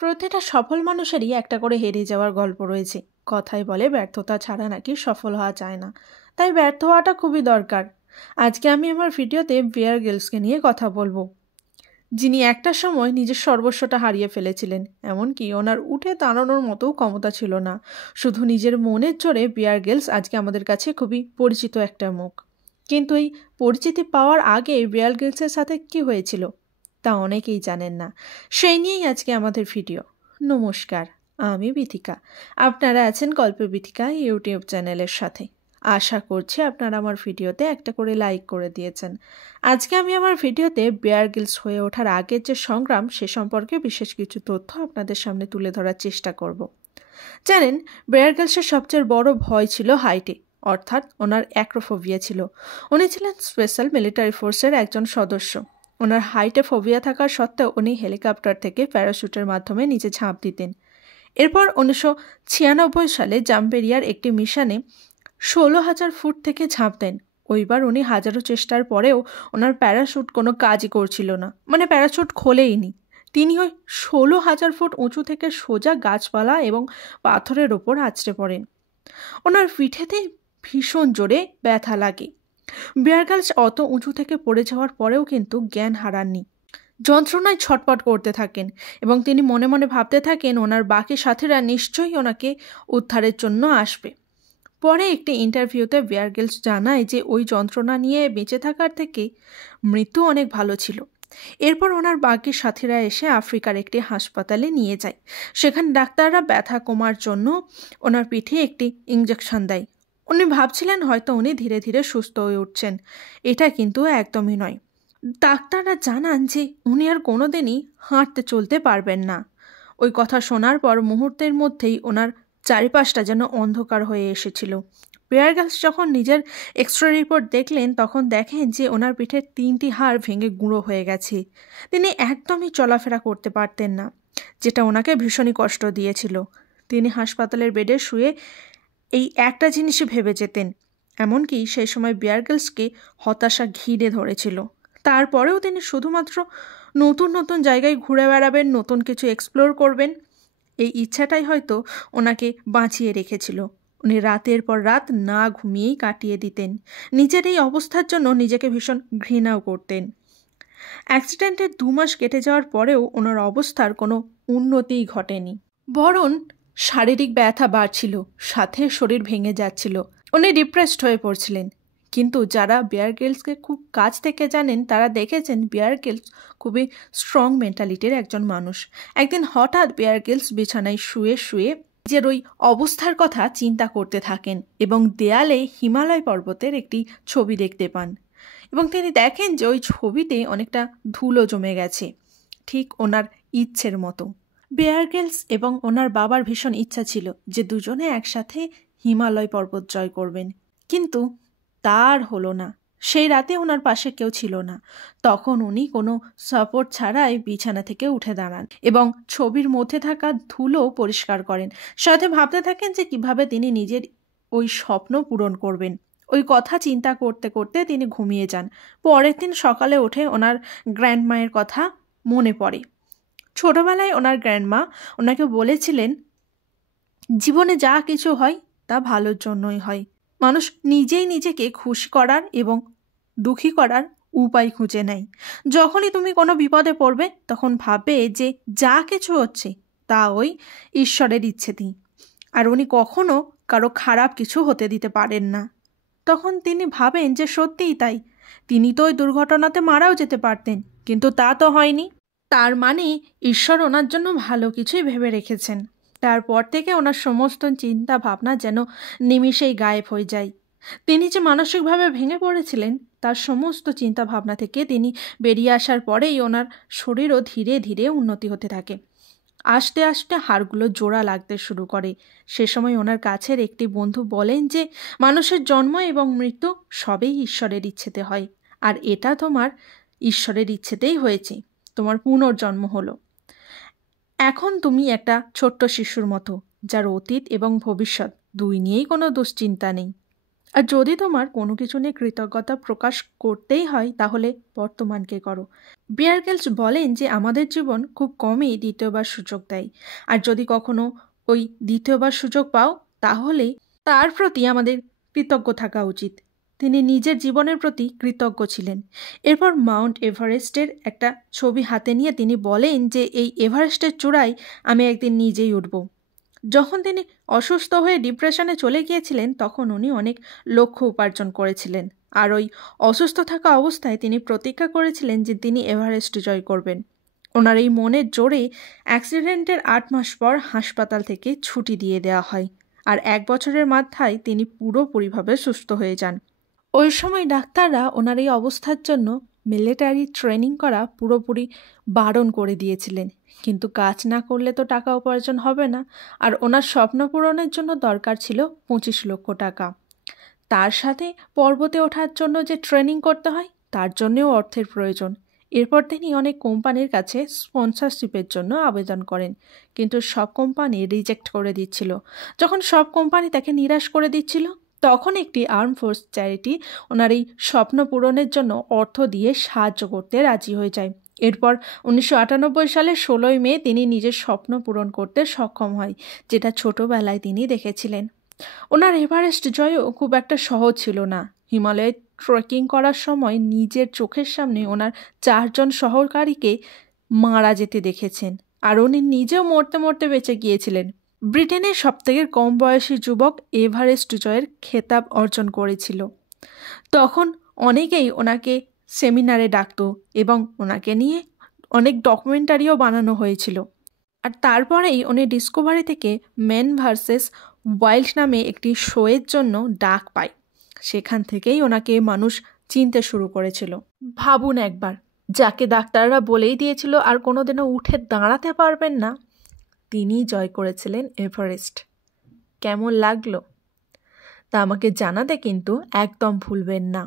প্রতিটা সফল মানুষেরই একটা করে হেরে যাওয়ার গল্প রয়েছে। কথায় বলে ব্যর্থতা ছাড়া নাকি সফল হওয়া যায় না, তাই ব্যর্থ হওয়াটা খুবই দরকার। আজকে আমি আমার ভিডিওতে বিয়ার গ্রিলসকে নিয়ে কথা বলবো, যিনি একটা সময় নিজের সর্বস্বটা হারিয়ে ফেলেছিলেন। এমনকি ওনার উঠে দাঁড়ানোর মতো ক্ষমতা ছিল না। শুধু নিজের মনের জোরে বিয়ার গ্রিলস আজকে আমাদের কাছে খুবই পরিচিত একটা মুখ। কিন্তু এই পরিচিতি পাওয়ার আগে বিয়ার গ্রিলসের সাথে কি হয়েছিল তা অনেকেই জানেন না। সেই নিয়েই আজকে আমাদের ভিডিও। নমস্কার, আমি বিথিকা। আপনারা আছেন গল্প বিথিকা ইউটিউব চ্যানেলের সাথে। আশা করছি আপনারা আমার ভিডিওতে একটা করে লাইক করে দিয়েছেন। আজকে আমি আমার ভিডিওতে বিয়ার গ্রিলস হয়ে ওঠার আগের যে সংগ্রাম সে সম্পর্কে বিশেষ কিছু তথ্য আপনাদের সামনে তুলে ধরার চেষ্টা করব। জানেন, বিয়ার গ্রিলসের সবচেয়ে বড় ভয় ছিল হাইটে, অর্থাৎ ওনার অ্যাক্রোফোবিয়া ছিল। উনি ছিলেন স্পেশাল মিলিটারি ফোর্সের একজন সদস্য। ওনার হাইটে ফোবিয়া থাকার সত্ত্বেও উনি হেলিকপ্টার থেকে প্যারাশুটের মাধ্যমে নিচে ঝাঁপ দিতেন। এরপর 1996 সালে জাম্পেরিয়ার একটি মিশনে 16,000 ফুট থেকে ঝাঁপ দেন। ওইবার উনি হাজারো চেষ্টার পরেও ওনার প্যারাশুট কোনো কাজই করছিল না, মানে প্যারাশুট খোলেইনি। তিনি ওই 16,000 ফুট উঁচু থেকে সোজা গাছপালা এবং পাথরের ওপর আছড়ে পড়েন। ওনার পিঠেতে ভীষণ জোরে ব্যথা লাগে। বিয়ার গ্রিলস অত উঁচু থেকে পড়ে যাওয়ার পরেও কিন্তু জ্ঞান হারাননি। যন্ত্রণায় ছটপট করতে থাকেন এবং তিনি মনে মনে ভাবতে থাকেন ওনার বাকি সাথীরা নিশ্চয়ই ওনাকে উদ্ধারের জন্য আসবে। পরে একটি ইন্টারভিউতে বিয়ার গ্রিলস জানায় যে ওই যন্ত্রণা নিয়ে বেঁচে থাকার থেকে মৃত্যু অনেক ভালো ছিল। এরপর ওনার বাকি সাথীরা এসে আফ্রিকার একটি হাসপাতালে নিয়ে যায়। সেখানে ডাক্তাররা ব্যথা কমার জন্য ওনার পিঠে একটি ইঞ্জেকশন দেয়। উনি ভাবছিলেন হয়তো উনি ধীরে ধীরে সুস্থ হয়ে উঠছেন। এটা কিন্তু একদমই নয়। ডাক্তাররা জানান যে উনি আর কোনোদিনই হাঁটতে চলতে পারবেন না। ওই কথা শোনার পর মুহূর্তের মধ্যেই ওনার চারিপাশটা যেন অন্ধকার হয়ে এসেছিল। বিয়ার গ্রিলস যখন নিজের এক্সরে রিপোর্ট দেখলেন তখন দেখেন যে ওনার পিঠের 3টি হাড় ভেঙে গুঁড়ো হয়ে গেছে। তিনি একদমই চলাফেরা করতে পারতেন না, যেটা ওনাকে ভীষণই কষ্ট দিয়েছিল। তিনি হাসপাতালের বেডে শুয়ে এই একটা জিনিসই ভেবে যেতেন। এমনকি সেই সময় বিয়ার গ্রিলসকে হতাশা ঘিরে ধরেছিল। তারপরেও তিনি শুধুমাত্র নতুন নতুন জায়গায় ঘুরে বেড়াবেন, নতুন কিছু এক্সপ্লোর করবেন। এই ইচ্ছাটাই হয়তো ওনাকে বাঁচিয়ে রেখেছিল। উনি রাতের পর রাত না ঘুমিয়েই কাটিয়ে দিতেন। নিজের এই অবস্থার জন্য নিজেকে ভীষণ ঘৃণাও করতেন। অ্যাক্সিডেন্টের 2 মাস কেটে যাওয়ার পরেও ওনার অবস্থার কোনো উন্নতিই ঘটেনি, বরং শারীরিক ব্যথা বাড়ছিল, সাথে শরীর ভেঙে যাচ্ছিল। উনি ডিপ্রেসড হয়ে পড়ছিলেন। কিন্তু যারা বিয়ার গ্রিলসকে খুব কাছ থেকে জানেন তারা দেখেছেন বিয়ার গ্রিলস খুবই স্ট্রং মেন্টালিটির একজন মানুষ। একদিন হঠাৎ বিয়ার গ্রিলস বিছানায় শুয়ে শুয়ে নিজের ওই অবস্থার কথা চিন্তা করতে থাকেন এবং দেয়ালে হিমালয় পর্বতের একটি ছবি দেখতে পান। এবং তিনি দেখেন যে ওই ছবিতে অনেকটা ধুলো জমে গেছে, ঠিক ওনার ইচ্ছের মতো। বিয়ার গ্রিলস এবং ওনার বাবার ভীষণ ইচ্ছা ছিল যে দুজনে একসাথে হিমালয় পর্বত জয় করবেন, কিন্তু তার হলো না। সেই রাতে ওনার পাশে কেউ ছিল না। তখন উনি কোনো সাপোর্ট ছাড়াই বিছানা থেকে উঠে দাঁড়ান এবং ছবির মধ্যে থাকা ধুলো পরিষ্কার করেন। সাথে ভাবতে থাকেন যে কিভাবে তিনি নিজের ওই স্বপ্ন পূরণ করবেন। ওই কথা চিন্তা করতে করতে তিনি ঘুমিয়ে যান। পরের দিন সকালে উঠে ওনার গ্র্যান্ডমায়ের কথা মনে পড়ে। ছোটবেলায় ওনার গ্র্যান্ডমা ওনাকে বলেছিলেন, জীবনে যা কিছু হয় তা ভালোর জন্যই হয়। মানুষ নিজেই নিজেকে খুশি করার এবং দুঃখী করার উপায় খুঁজে নেয়। যখনই তুমি কোনো বিপদে পড়বে তখন ভাববে যে যা কিছু হচ্ছে তা ওই ঈশ্বরের ইচ্ছেতেই, আর উনি কখনো কারো খারাপ কিছু হতে দিতে পারেন না। তখন তিনি ভাবেন যে সত্যিই তাই। তিনি তো ওই দুর্ঘটনাতে মারাও যেতে পারতেন, কিন্তু তা তো হয়নি। তার মানে ঈশ্বর ওনার জন্য ভালো কিছুই ভেবে রেখেছেন। তারপর থেকে ওনার সমস্ত চিন্তা ভাবনা যেন নিমিষেই গায়েব হয়ে যায়। তিনি যে মানসিকভাবে ভেঙে পড়েছিলেন তার সমস্ত চিন্তা ভাবনা থেকে তিনি বেরিয়ে আসার পরেই ওনার শরীরও ধীরে ধীরে উন্নতি হতে থাকে। আস্তে আস্তে হাড়গুলো জোড়া লাগতে শুরু করে। সে সময় ওনার কাছের একটি বন্ধু বলেন যে মানুষের জন্ম এবং মৃত্যু সবই ঈশ্বরের ইচ্ছেতে হয়, আর এটা তোমার ঈশ্বরের ইচ্ছেতেই হয়েছে। তোমার পুনর্জন্ম হলো। এখন তুমি একটা ছোট্ট শিশুর মতো, যার অতীত এবং ভবিষ্যৎ দুই নিয়েই কোনো দুশ্চিন্তা নেই। আর যদি তোমার কোনো কিছু নিয়ে কৃতজ্ঞতা প্রকাশ করতেই হয় তাহলে বর্তমানকে করো। বিয়ার গ্রিলস বলেন যে আমাদের জীবন খুব কমই দ্বিতীয়বার সুযোগ দেয়, আর যদি কখনো ওই দ্বিতীয়বার সুযোগ পাও তাহলে তার প্রতি আমাদের কৃতজ্ঞ থাকা উচিত। তিনি নিজের জীবনের প্রতি কৃতজ্ঞ ছিলেন। এরপর মাউন্ট এভারেস্টের একটা ছবি হাতে নিয়ে তিনি বলেন যে এই এভারেস্টের চূড়ায় আমি একদিন নিজেই উঠব। যখন তিনি অসুস্থ হয়ে ডিপ্রেশনে চলে গিয়েছিলেন তখন উনি অনেক লক্ষ্য উপার্জন করেছিলেন, আর ওই অসুস্থ থাকা অবস্থায় তিনি প্রতিজ্ঞা করেছিলেন যে তিনি এভারেস্ট জয় করবেন। ওনার এই মনের জোরে অ্যাক্সিডেন্টের 8 মাস পর হাসপাতাল থেকে ছুটি দিয়ে দেওয়া হয়, আর 1 বছরের মাথায় তিনি পুরোপুরিভাবে সুস্থ হয়ে যান। ওই সময় ডাক্তাররা ওনার এই অবস্থার জন্য মিলিটারি ট্রেনিং করা পুরোপুরি বারণ করে দিয়েছিলেন, কিন্তু কাজ না করলে তো টাকা উপার্জন হবে না, আর ওনার স্বপ্ন পূরণের জন্য দরকার ছিল 25 লক্ষ টাকা। তার সাথে পর্বতে ওঠার জন্য যে ট্রেনিং করতে হয় তার জন্যও অর্থের প্রয়োজন। এরপর তিনি অনেক কোম্পানির কাছে স্পন্সরশিপের জন্য আবেদন করেন, কিন্তু সব কোম্পানি রিজেক্ট করে দিচ্ছিল। যখন সব কোম্পানি তাকে নিরাশ করে দিচ্ছিল তখন একটি আর্ম ফোর্স চ্যারিটি ওনার এই স্বপ্ন পূরণের জন্য অর্থ দিয়ে সাহায্য করতে রাজি হয়ে যায়। এরপর 1998 সালের 16 মে তিনি নিজের স্বপ্ন পূরণ করতে সক্ষম হয়, যেটা ছোটবেলায় তিনি দেখেছিলেন। ওনার এভারেস্ট জয়ও খুব একটা সহজ ছিল না। হিমালয়ে ট্রেকিং করার সময় নিজের চোখের সামনে ওনার 4 জন সহকারীকে মারা যেতে দেখেছেন, আর উনি নিজেও মরতে মরতে বেঁচে গিয়েছিলেন। ব্রিটেনের সবথেকে কম বয়সী যুবক এভারেস্ট জয়ের খেতাব অর্জন করেছিল। তখন অনেকেই ওনাকে সেমিনারে ডাকত এবং ওনাকে নিয়ে অনেক ডকুমেন্টারিও বানানো হয়েছিল। আর তারপরেই উনি ডিসকভারি থেকে ম্যান ভার্সেস ওয়াইল্ড নামে একটি শোয়ের জন্য ডাক পায়। সেখান থেকেই ওনাকে মানুষ চিনতে শুরু করেছিল। ভাবুন একবার, যাকে ডাক্তাররা বলেই দিয়েছিল আর কোনোদিনও উঠে দাঁড়াতে পারবেন না, তিনিই জয় করেছিলেন এভারেস্ট। কেমন লাগলো তা আমাকে জানাতে কিন্তু একদম ভুলবেন না।